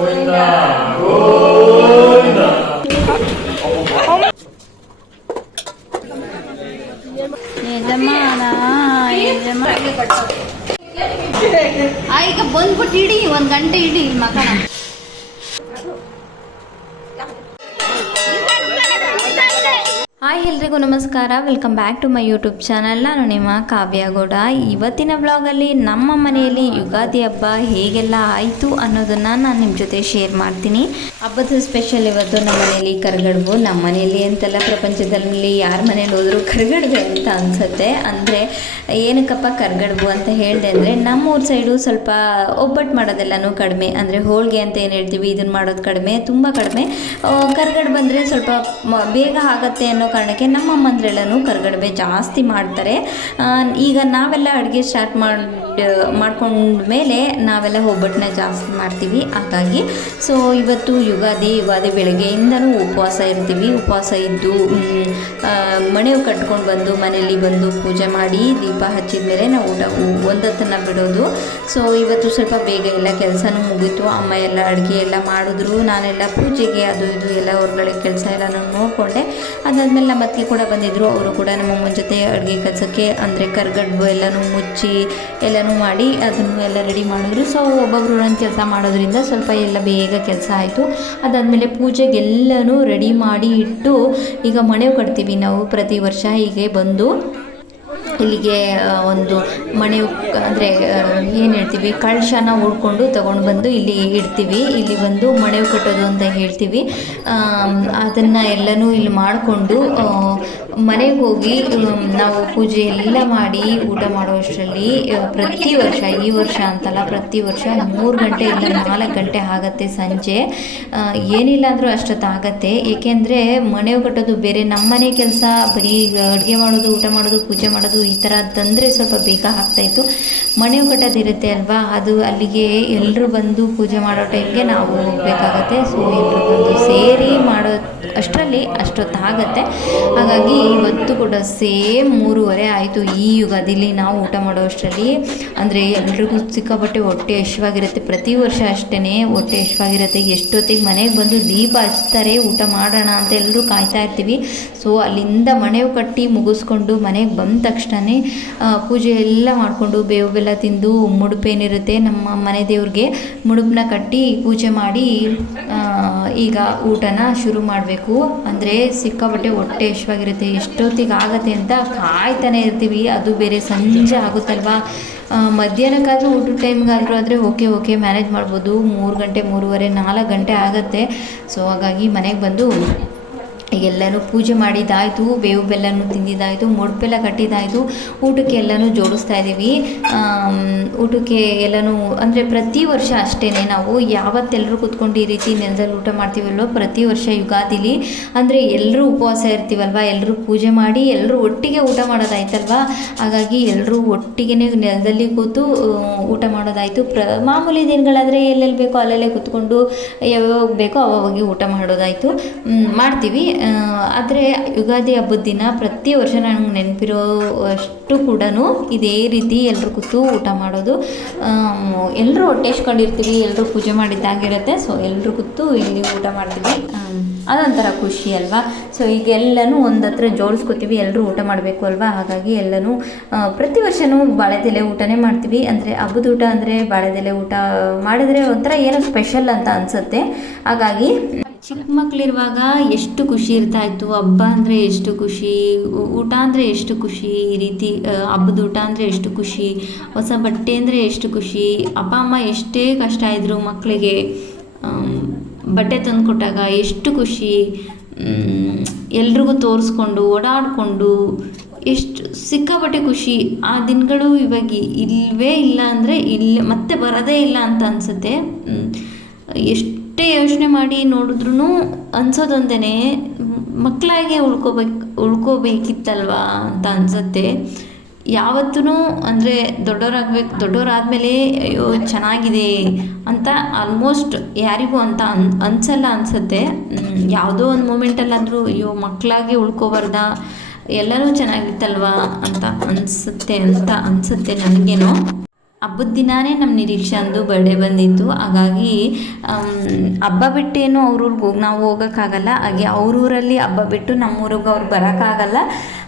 ಈಗ ಬಂದ್ಬಿಟ್ಟು ಇಡಿ, 1 ಗಂಟೆ ಇಡಿ ಮಕ್ಕಳ. ಹಾಯ್ ಎಲ್ರಿಗೂ ನಮಸ್ಕಾರ, welcome back to my YouTube channel. ನಾನು ನಿಮ್ಮ ಕಾವ್ಯ ಗೌಡ. ಇವತ್ತಿನ ಬ್ಲಾಗಲ್ಲಿ ನಮ್ಮ ಮನೆಯಲ್ಲಿ ಯುಗಾದಿ ಹಬ್ಬ ಹೇಗೆಲ್ಲ ಆಯಿತು ಅನ್ನೋದನ್ನು ನಾನು ನಿಮ್ಮ ಜೊತೆ ಶೇರ್ ಮಾಡ್ತೀನಿ. ಹಬ್ಬದ ಸ್ಪೆಷಲ್ ಇವತ್ತು ನಮ್ಮ ಮನೆಯಲ್ಲಿ ಕರ್ಗಡ್ಬು. ನಮ್ಮ ಮನೆಯಲ್ಲಿ ಅಂತೆಲ್ಲ ಪ್ರಪಂಚದಲ್ಲಿ ಯಾರ ಮನೇಲಿ ಹೋದರೂ ಕರ್ಗಡ್ಬೆ ಅಂತ ಅನಿಸುತ್ತೆ. ಅಂದರೆ ಏನಕ್ಕಪ್ಪ ಕರ್ಗಡ್ಬು ಅಂತ ಹೇಳಿದೆ ಅಂದರೆ, ನಮ್ಮೂರ ಸೈಡು ಸ್ವಲ್ಪ ಒಬ್ಬಟ್ಟು ಮಾಡೋದೆಲ್ಲನೂ ಕಡಿಮೆ. ಅಂದರೆ ಹೋಳಿಗೆ ಅಂತ ಏನು ಹೇಳ್ತೀವಿ, ಇದನ್ನು ಮಾಡೋದು ಕಡಿಮೆ, ತುಂಬ ಕಡಿಮೆ. ಕರ್ಗಡ್ಬು ಬಂದರೆ ಸ್ವಲ್ಪ ಬೇಗ ಆಗುತ್ತೆ ಅನ್ನೋ ಕಾರಣಕ್ಕೆ ನಮ್ಮ ಅಮ್ಮಂದ್ರೆಲ್ಲನೂ ಕರ್ಗಡ್ಬೆ ಜಾಸ್ತಿ ಮಾಡ್ತಾರೆ. ಈಗ ನಾವೆಲ್ಲ ಅಡುಗೆ ಸ್ಟಾರ್ಟ್ ಮಾಡ್ಕೊಂಡ್ಮೇಲೆ ನಾವೆಲ್ಲ ಒಬ್ಬಟ್ಟನ್ನ ಜಾಸ್ತಿ ಮಾಡ್ತೀವಿ. ಹಾಗಾಗಿ ಸೊ ಇವತ್ತು ಯುಗಾದಿ ಬೆಳಗ್ಗೆಯಿಂದನೂ ಉಪವಾಸ ಇರ್ತೀವಿ. ಉಪವಾಸ ಇದ್ದು ಮಣೆವು ಕಟ್ಕೊಂಡು ಬಂದು ಮನೆಯಲ್ಲಿ ಬಂದು ಪೂಜೆ ಮಾಡಿ ದೀಪ ಹಚ್ಚಿದ ಮೇಲೆ ನಾವು ಒಂದೊತ್ತನ್ನು ಬಿಡೋದು. ಸೊ ಇವತ್ತು ಸ್ವಲ್ಪ ಬೇಗ ಎಲ್ಲ ಕೆಲಸನೂ ಮುಗೀತು. ಅಮ್ಮ ಎಲ್ಲ ಅಡುಗೆ ಎಲ್ಲ ಮಾಡಿದ್ರು. ನಾನೆಲ್ಲ ಪೂಜೆಗೆ ಅದು ಇದು ಎಲ್ಲ ಹೊರಗಡೆ ಕೆಲಸ ಎಲ್ಲ ನಾನು ನೋಡಿಕೊಂಡೆ. ಅದಾದಮೇಲೆ ನಮ್ಮ ಅತ್ತೆ ಕೂಡ ಬಂದಿದ್ದರು. ಅವರು ಕೂಡ ನಮ್ಮ ಅಮ್ಮನ ಜೊತೆ ಅಡುಗೆ ಕೆಲಸಕ್ಕೆ ಅಂದರೆ ಕರ್ಗಡ್ಬು ಎಲ್ಲನೂ ಮುಚ್ಚಿ ಎಲ್ಲನೂ ಮಾಡಿ ಅದನ್ನು ಎಲ್ಲ ರೆಡಿ ಮಾಡಿದ್ರು. ಸೊ ಒಬ್ಬೊಬ್ಬರು ಒಂದೊಂದು ಕೆಲಸ ಮಾಡೋದ್ರಿಂದ ಸ್ವಲ್ಪ ಎಲ್ಲ ಬೇಗ ಕೆಲಸ ಆಯಿತು. ಅದಾದಮೇಲೆ ಪೂಜೆಗೆಲ್ಲನೂ ರೆಡಿ ಮಾಡಿ ಇಟ್ಟು ಈಗ ಮಣೆವು ಕಟ್ತೀವಿ ನಾವು ಪ್ರತಿ ವರ್ಷ. ಹೀಗೆ ಬಂದು ಇಲ್ಲಿಗೆ ಒಂದು ಮಣೆ ಅಂದರೆ ಏನು ಹೇಳ್ತೀವಿ, ಕಳಶನ ಉಡ್ಕೊಂಡು ತೊಗೊಂಡು ಬಂದು ಇಲ್ಲಿ ಇಡ್ತೀವಿ. ಇಲ್ಲಿ ಬಂದು ಮಣೆವು ಕಟ್ಟೋದು ಅಂತ ಹೇಳ್ತೀವಿ. ಅದನ್ನು ಎಲ್ಲನೂ ಇಲ್ಲಿ ಮಾಡಿಕೊಂಡು ಮನೆಗೆ ಹೋಗಿ ನಾವು ಪೂಜೆ ಎಲ್ಲ ಮಾಡಿ ಊಟ ಮಾಡುವಷ್ಟರಲ್ಲಿ ಪ್ರತಿ ವರ್ಷ, ಈ ವರ್ಷ ಅಂತಲ್ಲ, ಪ್ರತಿ ವರ್ಷ 3 ಗಂಟೆ ಇಲ್ಲ 4 ಗಂಟೆ ಆಗುತ್ತೆ ಸಂಜೆ. ಏನಿಲ್ಲ ಅಂದರೂ ಅಷ್ಟೊತ್ತಾಗತ್ತೆ. ಏಕೆಂದರೆ ಮನೆಯು ಕಟ್ಟೋದು ಬೇರೆ, ನಮ್ಮನೆ ಕೆಲಸ ಬರೀ ಅಡುಗೆ ಮಾಡೋದು, ಊಟ ಮಾಡೋದು, ಪೂಜೆ ಮಾಡೋದು ಈ ಥರ ತಂದರೆ ಸ್ವಲ್ಪ ಬೇಗ ಆಗ್ತಾಯಿತ್ತು. ಮನೆಯು ಕಟ್ಟೋದಿರುತ್ತೆ ಅಲ್ವಾ, ಅದು ಅಲ್ಲಿಗೆ ಎಲ್ಲರೂ ಬಂದು ಪೂಜೆ ಮಾಡೋ ಟೈಮ್ಗೆ ನಾವು ಹೋಗಬೇಕಾಗತ್ತೆ. ಸೊ ಎಲ್ಲರೂ ಬಂದು ಸೇರಿ ಮಾಡೋ ಅಷ್ಟರಲ್ಲಿ ಅಷ್ಟೊತ್ತಾಗತ್ತೆ. ಹಾಗಾಗಿ ಇವತ್ತು ಕೂಡ ಸೇಮ್ 3:30 ಆಯಿತು ಈ ಯುಗಾದಿಲಿ ನಾವು ಊಟ ಮಾಡೋ ಅಷ್ಟರಲ್ಲಿ. ಅಂದರೆ ಎಲ್ರಿಗೂ ಸಿಕ್ಕಾಪಟ್ಟೆ ಹೊಟ್ಟೆ ಹಸಿವಾಗಿರುತ್ತೆ. ಪ್ರತಿ ವರ್ಷ ಅಷ್ಟೇ ಹೊಟ್ಟೆ ಹಸಿವಾಗಿರುತ್ತೆ. ಎಷ್ಟೊತ್ತಿಗೆ ಮನೆಗೆ ಬಂದು ದೀಪ ಹಚ್ತಾರೆ ಊಟ ಮಾಡೋಣ ಅಂತ ಎಲ್ಲರೂ ಕಾಯ್ತಾ ಇರ್ತೀವಿ. ಸೊ ಅಲ್ಲಿಂದ ಮಣೆವು ಕಟ್ಟಿ ಮುಗಿಸ್ಕೊಂಡು ಮನೆಗೆ ಬಂದ ತಕ್ಷಣ ಪೂಜೆ ಎಲ್ಲ ಮಾಡಿಕೊಂಡು ಬೇವು ಬೆಲ್ಲ ತಿಂದು ಮುಡುಪೇನಿರುತ್ತೆ ನಮ್ಮ ಮನೆ ದೇವ್ರಿಗೆ, ಮುಡುಪನ್ನ ಕಟ್ಟಿ ಪೂಜೆ ಮಾಡಿ ಈಗ ಊಟನ ಶುರು ಮಾಡಬೇಕು. ಅಂದರೆ ಸಿಕ್ಕಾಪಟ್ಟೆ ಹೊಟ್ಟೆ ಹಸಿವಾಗಿರುತ್ತೆ. ಎಷ್ಟೊತ್ತಿಗೆ ಆಗತ್ತೆ ಅಂತ ಕಾಯ್ತಾನೆ ಇರ್ತೀವಿ. ಅದು ಬೇರೆ ಸಂಜೆ ಆಗುತ್ತಲ್ವಾ, ಮಧ್ಯಾಹ್ನಕ್ಕಾದರೂ ಊಟದ ಟೈಮ್ಗಾದರೂ ಆದರೆ ಓಕೆ ಮ್ಯಾನೇಜ್ ಮಾಡ್ಬೋದು. 3 ಗಂಟೆ 3:30 4 ಗಂಟೆ ಆಗುತ್ತೆ. ಸೊ ಹಾಗಾಗಿ ಮನೆಗೆ ಬಂದು ಎಲ್ಲನೂ ಪೂಜೆ ಮಾಡಿದ್ದಾಯಿತು, ಬೇವು ಬೆಲ್ಲನೂ ತಿಂದಿದ್ದಾಯಿತು, ಮುಡುಪೆಲ್ಲ ಕಟ್ಟಿದ್ದಾಯಿತು. ಊಟಕ್ಕೆ ಎಲ್ಲನೂ ಜೋಡಿಸ್ತಾ ಇದ್ದೀವಿ. ಊಟಕ್ಕೆ ಎಲ್ಲನೂ ಅಂದರೆ ಪ್ರತಿ ವರ್ಷ ಅಷ್ಟೇ, ನಾವು ಯಾವತ್ತೆಲ್ಲರೂ ಕೂತ್ಕೊಂಡು ಈ ರೀತಿ ನೆಲದಲ್ಲಿ ಊಟ ಮಾಡ್ತೀವಲ್ವ, ಪ್ರತಿ ವರ್ಷ ಯುಗಾದಿಲಿ ಅಂದರೆ ಎಲ್ಲರೂ ಉಪವಾಸ ಇರ್ತೀವಲ್ವ, ಎಲ್ಲರೂ ಪೂಜೆ ಮಾಡಿ ಎಲ್ಲರೂ ಒಟ್ಟಿಗೆ ಊಟ ಮಾಡೋದಾಯ್ತಲ್ವ. ಹಾಗಾಗಿ ಎಲ್ಲರೂ ಒಟ್ಟಿಗೆ ನೆಲದಲ್ಲಿ ಕೂತು ಊಟ ಮಾಡೋದಾಯಿತು. ಮಾಮೂಲಿ ದಿನಗಳಾದರೆ ಎಲ್ಲೆಲ್ಲಿ ಬೇಕೋ ಅಲ್ಲೆಲ್ಲೇ ಕೂತ್ಕೊಂಡು ಯಾವಾಗ ಬೇಕೋ ಅವಾಗೆ ಊಟ ಮಾಡೋದಾಯಿತು, ಮಾಡ್ತೀವಿ. ಆದರೆ ಯುಗಾದಿ ಹಬ್ಬದ ದಿನ ಪ್ರತಿ ವರ್ಷ ನನಗೆ ನೆನಪಿರೋ ಅಷ್ಟು ಕೂಡ ಇದೇ ರೀತಿ ಎಲ್ಲರೂ ಕೂತು ಊಟ ಮಾಡೋದು. ಎಲ್ಲರೂ ಹೊಟ್ಟೆ ಹಸ್ಕೊಂಡಿರ್ತೀವಿ, ಎಲ್ಲರೂ ಪೂಜೆ ಮಾಡಿದ್ದಾಗಿರುತ್ತೆ. ಸೊ ಎಲ್ಲರೂ ಕೂತು ಇಲ್ಲಿ ಊಟ ಮಾಡ್ತೀವಿ. ಅದೊಂಥರ ಖುಷಿ ಅಲ್ವಾ. ಸೊ ಈಗ ಎಲ್ಲನೂ ಒಂದು ಹತ್ರ ಜೋಡಿಸ್ಕೊತೀವಿ, ಎಲ್ಲರೂ ಊಟ ಮಾಡಬೇಕು ಅಲ್ವಾ. ಹಾಗಾಗಿ ಎಲ್ಲನೂ ಪ್ರತಿ ವರ್ಷವೂ ಬಾಳೆದೆಲೆ ಊಟನೇ ಮಾಡ್ತೀವಿ. ಅಂದರೆ ಹಬ್ಬದ ಊಟ ಅಂದರೆ ಬಾಳೆದೆಲೆ ಊಟ ಮಾಡಿದರೆ ಒಂಥರ ಏನೋ ಸ್ಪೆಷಲ್ ಅಂತ ಅನಿಸುತ್ತೆ. ಹಾಗಾಗಿ ಚಿಕ್ಕ ಮಕ್ಕಳಿರುವಾಗ ಎಷ್ಟು ಖುಷಿ ಇರ್ತಾಯಿತ್ತು. ಹಬ್ಬ ಅಂದರೆ ಎಷ್ಟು ಖುಷಿ, ಊಟ ಅಂದರೆ ಎಷ್ಟು ಖುಷಿ, ಈ ರೀತಿ ಹಬ್ಬದ ಊಟ ಅಂದರೆ ಎಷ್ಟು ಖುಷಿ, ಹೊಸ ಬಟ್ಟೆ ಅಂದರೆ ಎಷ್ಟು ಖುಷಿ. ಅಪ್ಪ ಅಮ್ಮ ಎಷ್ಟೇ ಕಷ್ಟ ಇದ್ದರು ಮಕ್ಕಳಿಗೆ ಬಟ್ಟೆ ತಂದು ಕೊಟ್ಟಾಗ ಎಷ್ಟು ಖುಷಿ. ಎಲ್ರಿಗೂ ತೋರಿಸ್ಕೊಂಡು ಓಡಾಡಿಕೊಂಡು ಎಷ್ಟು ಸಿಕ್ಕಾಪಟ್ಟೆ ಖುಷಿ. ಆ ದಿನಗಳು ಇವಾಗ ಇಲ್ಲವೇ ಇಲ್ಲ ಅಂದರೆ ಮತ್ತೆ ಬರೋದೇ ಇಲ್ಲ ಅಂತ ಅನಿಸುತ್ತೆ. ಎಷ್ಟೇ ಯೋಚನೆ ಮಾಡಿ ನೋಡಿದ್ರೂ ಅನ್ಸೋದೊಂದೇ, ಮಕ್ಕಳಾಗೆ ಉಳ್ಕೋಬೇಕಿತ್ತಲ್ವಾ ಅಂತ ಅನಿಸುತ್ತೆ. ಯಾವತ್ತೂ ಅಂದರೆ ದೊಡ್ಡವರಾದಮೇಲೆ ಅಯ್ಯೋ ಚೆನ್ನಾಗಿದೆ ಅಂತ ಆಲ್ಮೋಸ್ಟ್ ಯಾರಿಗೂ ಅಂತ ಅನಿಸಲ್ಲ ಅನಿಸುತ್ತೆ. ಯಾವುದೋ ಒಂದು ಮೂಮೆಂಟಲ್ಲಾದರೂ ಅಯ್ಯೋ ಮಕ್ಕಳಾಗೆ ಉಳ್ಕೋಬಾರ್ದ, ಎಲ್ಲನೂ ಚೆನ್ನಾಗಿತ್ತಲ್ವಾ ಅಂತ ಅನಿಸುತ್ತೆ ನನಗೇನೋ. ಹಬ್ಬದ ದಿನಾನೇ ನಮ್ಮ ನಿರೀಕ್ಷೆ ಅಂದು ಬರ್ಡೇ ಬಂದಿತ್ತು. ಹಾಗಾಗಿ ಹಬ್ಬ ಬಿಟ್ಟೇನು ಅವ್ರೂರಿಗೆ ನಾವು ಹೋಗೋಕ್ಕಾಗಲ್ಲ. ಹಾಗೆ ಅವ್ರೂರಲ್ಲಿ ಹಬ್ಬ ಬಿಟ್ಟು ನಮ್ಮೂರಿಗೆ ಅವ್ರು ಬರೋಕ್ಕಾಗಲ್ಲ.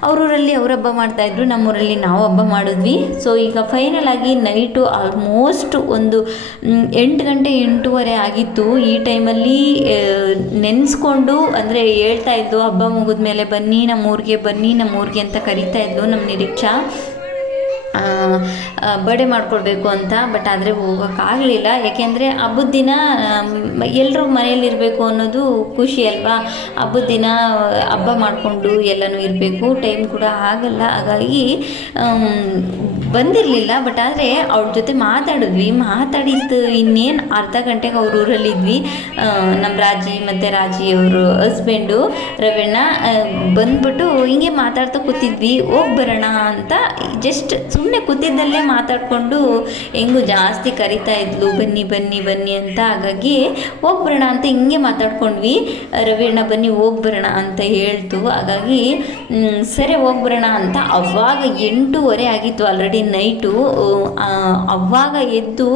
ಅವ್ರೂರಲ್ಲಿ ಅವ್ರು ಹಬ್ಬ ಮಾಡ್ತಾಯಿದ್ರು, ನಮ್ಮೂರಲ್ಲಿ ನಾವು ಹಬ್ಬ ಮಾಡಿದ್ವಿ. ಸೊ ಈಗ ಫೈನಲ್ ಆಗಿ ನೈಟು ಆಲ್ಮೋಸ್ಟ್ ಒಂದು 8 ಗಂಟೆ 8:15 ಆಗಿತ್ತು. ಈ ಟೈಮಲ್ಲಿ ನೆನೆಸ್ಕೊಂಡು ಅಂದರೆ ಹೇಳ್ತಾಯಿದ್ದು ಹಬ್ಬ ಮುಗಿದ್ಮೇಲೆ ಬನ್ನಿ ನಮ್ಮೂರಿಗೆ ಅಂತ ಕರಿತಾಯಿದ್ದು ನಮ್ಮ ನಿರೀಕ್ಷಾ ಬರ್ಡೇ ಮಾಡ್ಕೊಳ್ಬೇಕು ಅಂತ. ಬಟ್ ಆದರೆ ಹೋಗೋಕ್ಕಾಗಲಿಲ್ಲ. ಯಾಕೆಂದರೆ ಹಬ್ಬದ ದಿನ ಎಲ್ಲರೂ ಮನೇಲಿರಬೇಕು ಅನ್ನೋದು ಖುಷಿ ಅಲ್ವಾ. ಹಬ್ಬದ ದಿನ ಹಬ್ಬ ಮಾಡಿಕೊಂಡು ಎಲ್ಲನೂ ಇರಬೇಕು, ಟೈಮ್ ಕೂಡ ಆಗಲ್ಲ. ಹಾಗಾಗಿ ಬಂದಿರಲಿಲ್ಲ. ಬಟ್ ಆದರೆ ಅವ್ರ ಜೊತೆ ಮಾತಾಡಿದ್ದು ಇನ್ನೇನು ಅರ್ಧ ಗಂಟೆಗೆ ಅವ್ರ ಊರಲ್ಲಿದ್ವಿ. ನಮ್ಮ ರಾಜಿ ಅವರು ಹಸ್ಬೆಂಡು ರವಣ್ಣ ಬಂದ್ಬಿಟ್ಟು ಹಿಂಗೆ ಮಾತಾಡ್ತಾ ಕೂತಿದ್ವಿ. ಹೋಗಿ ಬರೋಣ ಅಂತ ಜಸ್ಟ್ ಸುಮ್ಮನೆ ಕೂತಿದ್ದಲ್ಲೇ ಮಾತಾಡಿಕೊಂಡು ಹೆಂಗೂ ಜಾಸ್ತಿ ಕರಿತಾ ಇದ್ಲು ಬನ್ನಿ ಅಂತ. ಹಾಗಾಗಿ ಹೋಗ್ಬರೋಣ ಅಂತ ಹಿಂಗೆ ಮಾತಾಡ್ಕೊಂಡ್ವಿ. ರವೀಣ ಬನ್ನಿ ಹೋಗ್ಬರೋಣ ಅಂತ ಹೇಳ್ತು. ಹಾಗಾಗಿ ಸರಿ ಹೋಗ್ಬರೋಣ ಅಂತ. ಅವಾಗ 8:15 ಆಗಿತ್ತು ಆಲ್ರೆಡಿ ನೈಟು. ಅವಾಗ ಎದ್ದು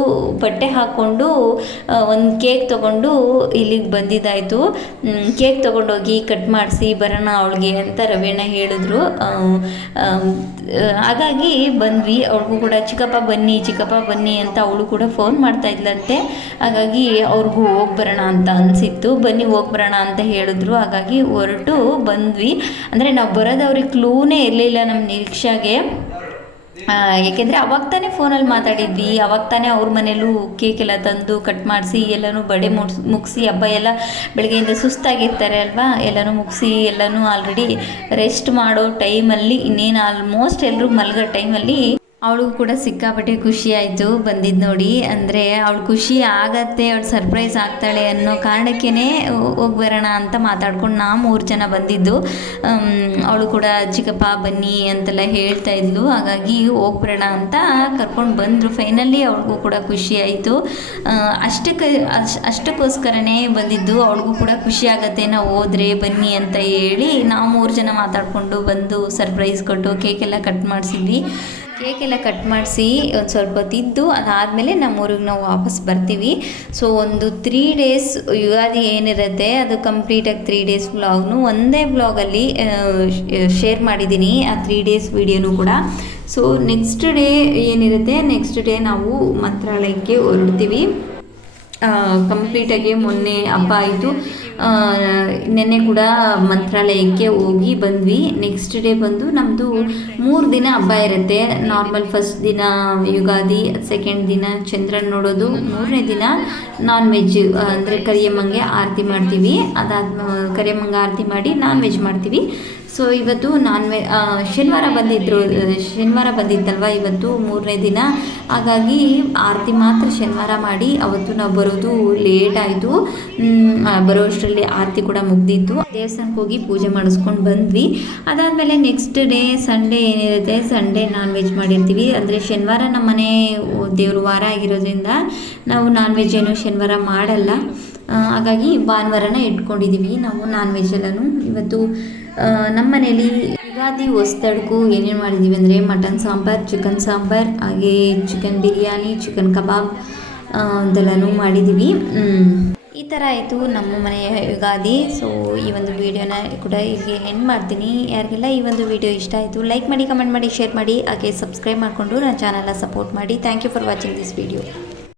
ಬಟ್ಟೆ ಹಾಕ್ಕೊಂಡು ಒಂದು ಕೇಕ್ ತೊಗೊಂಡು ಇಲ್ಲಿಗೆ ಬಂದಿದ್ದಾಯಿತು. ಕೇಕ್ ತೊಗೊಂಡೋಗಿ ಕಟ್ ಮಾಡಿಸಿ ಬರೋಣ ಅವಳಿಗೆ ಅಂತ ರವೀಣ ಹೇಳಿದ್ರು. ಹಾಗಾಗಿ ಬಂದ್ವಿ. ಅವ್ಳಿಗೂ ಕೂಡ ಚಿಕ್ಕಪ್ಪ ಬನ್ನಿ ಅಂತ ಅವಳು ಕೂಡ ಫೋನ್ ಮಾಡ್ತಾ ಇದ್ಲಂತೆ. ಹಾಗಾಗಿ ಅವ್ರಿಗೂ ಹೋಗ್ಬರೋಣ ಅಂತ ಅನಿಸಿತ್ತು. ಬನ್ನಿ ಹೋಗ್ಬರೋಣ ಅಂತ ಹೇಳಿದ್ರು. ಹಾಗಾಗಿ ಹೊರಟು ಬಂದ್ವಿ. ಅಂದರೆ ನಾವು ಬರೋದವ್ರಿಗೆ ಕ್ಲೂನೇ ಇರಲಿಲ್ಲ ನಮ್ಮ ನಿರೀಕ್ಷೆಗೆ. ಏಕೆಂದರೆ ಅವಾಗ ತಾನೇ ಫೋನಲ್ಲಿ ಮಾತಾಡಿದ್ವಿ. ಅವಾಗ ತಾನೇ ಅವ್ರ ಮನೇಲೂ ಕೇಕ್ ಎಲ್ಲ ತಂದು ಕಟ್ ಮಾಡಿಸಿ ಎಲ್ಲನೂ ಬಡೆ ಮುಗಿಸಿ ಹಬ್ಬ ಎಲ್ಲ ಬೆಳಗ್ಗೆಯಿಂದ ಸುಸ್ತಾಗಿರ್ತಾರೆ ಅಲ್ವಾ, ಎಲ್ಲನೂ ಮುಗಿಸಿ ಎಲ್ಲನೂ ಆಲ್ರೆಡಿ ರೆಸ್ಟ್ ಮಾಡೋ ಟೈಮಲ್ಲಿ ಇನ್ನೇನು ಆಲ್ಮೋಸ್ಟ್ ಎಲ್ಲರೂ ಮಲಗೋ ಟೈಮಲ್ಲಿ ಅವಳಿಗೂ ಕೂಡ ಸಿಕ್ಕಾಪಟ್ಟೆ ಖುಷಿ ಆಯಿತು ಬಂದಿದ್ದು ನೋಡಿ. ಅಂದರೆ ಅವಳು ಖುಷಿ ಆಗತ್ತೆ, ಅವಳು ಸರ್ಪ್ರೈಸ್ ಆಗ್ತಾಳೆ ಅನ್ನೋ ಕಾರಣಕ್ಕೇ ಹೋಗಿ ಬರೋಣ ಅಂತ ಮಾತಾಡ್ಕೊಂಡು 3 ಜನ ಬಂದಿದ್ದು. ಅವಳು ಕೂಡ ಚಿಕ್ಕಪ್ಪ ಬನ್ನಿ ಅಂತೆಲ್ಲ ಹೇಳ್ತಾ ಇದ್ಲು. ಹಾಗಾಗಿ ಹೋಗ್ಬರೋಣ ಅಂತ ಕರ್ಕೊಂಡು ಬಂದರು. ಫೈನಲಿ ಅವಳಿಗೂ ಕೂಡ ಖುಷಿ ಆಯಿತು. ಅಷ್ಟಕ್ಕೋಸ್ಕರನೇ ಬಂದಿದ್ದು. ಅವಳಿಗೂ ಕೂಡ ಖುಷಿ ಆಗತ್ತೆ ನಾವು ಹೋದರೆ ಬನ್ನಿ ಅಂತ ಹೇಳಿ ನಾವು 3 ಜನ ಮಾತಾಡಿಕೊಂಡು ಬಂದು ಸರ್ಪ್ರೈಸ್ ಕೊಟ್ಟು ಕೇಕೆಲ್ಲ ಕಟ್ ಮಾಡಿಸಿದ್ವಿ. ಕೇಕೆಲ್ಲ ಕಟ್ ಮಾಡಿಸಿ ಒಂದು ಸ್ವಲ್ಪ ಹೊತ್ತಿದ್ದು ಅದಾದಮೇಲೆ ನಮ್ಮೂರಿಗೆ ನಾವು ವಾಪಸ್ ಬರ್ತೀವಿ. ಸೊ ಒಂದು 3 ಡೇಸ್ ಯುಗಾದಿ ಏನಿರುತ್ತೆ ಅದು ಕಂಪ್ಲೀಟಾಗಿ 3 ಡೇಸ್ ವ್ಲಾಗ್ನು ಒಂದೇ ವ್ಲಾಗಲ್ಲಿ ಶೇರ್ ಮಾಡಿದ್ದೀನಿ, ಆ 3 ಡೇಸ್ ವಿಡಿಯೋನು ಕೂಡ. ಸೊ ನೆಕ್ಸ್ಟ್ ಡೇ ಏನಿರುತ್ತೆ, ನೆಕ್ಸ್ಟ್ ಡೇ ನಾವು ಮಂತ್ರಾಲಯಕ್ಕೆ ಹೊರಡ್ತೀವಿ. ಕಂಪ್ಲೀಟಾಗಿ ಮೊನ್ನೆ ಹಬ್ಬ ಆಯಿತು, ನೆನ್ನೆ ಕೂಡ ಮಂತ್ರಾಲಯಕ್ಕೆ ಹೋಗಿ ಬಂದ್ವಿ. ನೆಕ್ಸ್ಟ್ ಡೇ ಬಂದು ನಮ್ಮದು 3 ದಿನ ಹಬ್ಬ ಇರುತ್ತೆ. ನಾರ್ಮಲ್ ಫಸ್ಟ್ ದಿನ ಯುಗಾದಿ, ಸೆಕೆಂಡ್ ದಿನ ಚಂದ್ರನ ನೋಡೋದು, 3ನೇ ದಿನ ನಾನ್ ವೆಜ್ ಅಂದರೆ ಕರಿಯಮ್ಮಂಗೆ ಆರತಿ ಮಾಡ್ತೀವಿ. ಕರಿಯಮ್ಮಂಗೆ ಆರತಿ ಮಾಡಿ ನಾನ್ ವೆಜ್ ಮಾಡ್ತೀವಿ. ಸೊ ಇವತ್ತು ಶನಿವಾರ ಬಂದಿತ್ತಲ್ವ, ಇವತ್ತು 3ನೇ ದಿನ. ಹಾಗಾಗಿ ಆರತಿ ಮಾತ್ರ ಶನಿವಾರ ಮಾಡಿ ಅವತ್ತು ನಾವು ಬರೋದು ಲೇಟ್ ಆಯಿತು. ಬರೋ ಅಷ್ಟರಲ್ಲಿ ಆರತಿ ಕೂಡ ಮುಗ್ದಿತ್ತು. ದೇವಸ್ಥಾನಕ್ಕೆ ಹೋಗಿ ಪೂಜೆ ಮಾಡಿಸ್ಕೊಂಡು ಬಂದ್ವಿ. ಅದಾದಮೇಲೆ ನೆಕ್ಸ್ಟ್ ಡೇ ಸಂಡೇ ಏನಿರುತ್ತೆ, ಸಂಡೇ ನಾನ್ ವೆಜ್ ಮಾಡಿರ್ತೀವಿ. ಅಂದರೆ ಶನಿವಾರ ನಮ್ಮ ಮನೆ ದೇವ್ರ ವಾರ ಆಗಿರೋದ್ರಿಂದ ನಾವು ನಾನ್ ವೆಜ್ ಏನು ಶನಿವಾರ ಮಾಡಲ್ಲ. ಹಾಗಾಗಿ ಭಾನುವಾರನ ಇಟ್ಕೊಂಡಿದ್ದೀವಿ ನಾವು ನಾನ್ ವೆಜ್ ಎಲ್ಲನೂ. ಇವತ್ತು ನಮ್ಮ ಮನೇಲಿ ಯುಗಾದಿ ಹೊಸದಡ್ಕು ಏನೇನು ಮಾಡಿದ್ದೀವಿ ಅಂದರೆ ಮಟನ್ ಸಾಂಬಾರ್, ಚಿಕನ್ ಸಾಂಬಾರ್, ಹಾಗೆ ಚಿಕನ್ ಬಿರಿಯಾನಿ, ಚಿಕನ್ ಕಬಾಬ್ ಅದೆಲ್ಲನೂ ಮಾಡಿದ್ದೀವಿ. ಈ ಥರ ಆಯಿತು ನಮ್ಮ ಮನೆಯ ಯುಗಾದಿ. ಸೊ ಈ ಒಂದು ವಿಡಿಯೋನ ಕೂಡ ಇಲ್ಲಿಗೆ ಎಂಡ್ ಮಾಡ್ತೀನಿ. ಯಾರಿಗೆಲ್ಲ ಈ ಒಂದು ವಿಡಿಯೋ ಇಷ್ಟ ಆಯಿತು ಲೈಕ್ ಮಾಡಿ, ಕಮೆಂಟ್ ಮಾಡಿ, ಶೇರ್ ಮಾಡಿ, ಹಾಗೆ ಸಬ್ಸ್ಕ್ರೈಬ್ ಮಾಡಿಕೊಂಡು ನನ್ನ ಚಾನಲ್ನ ಸಪೋರ್ಟ್ ಮಾಡಿ. Thank you for watching this video.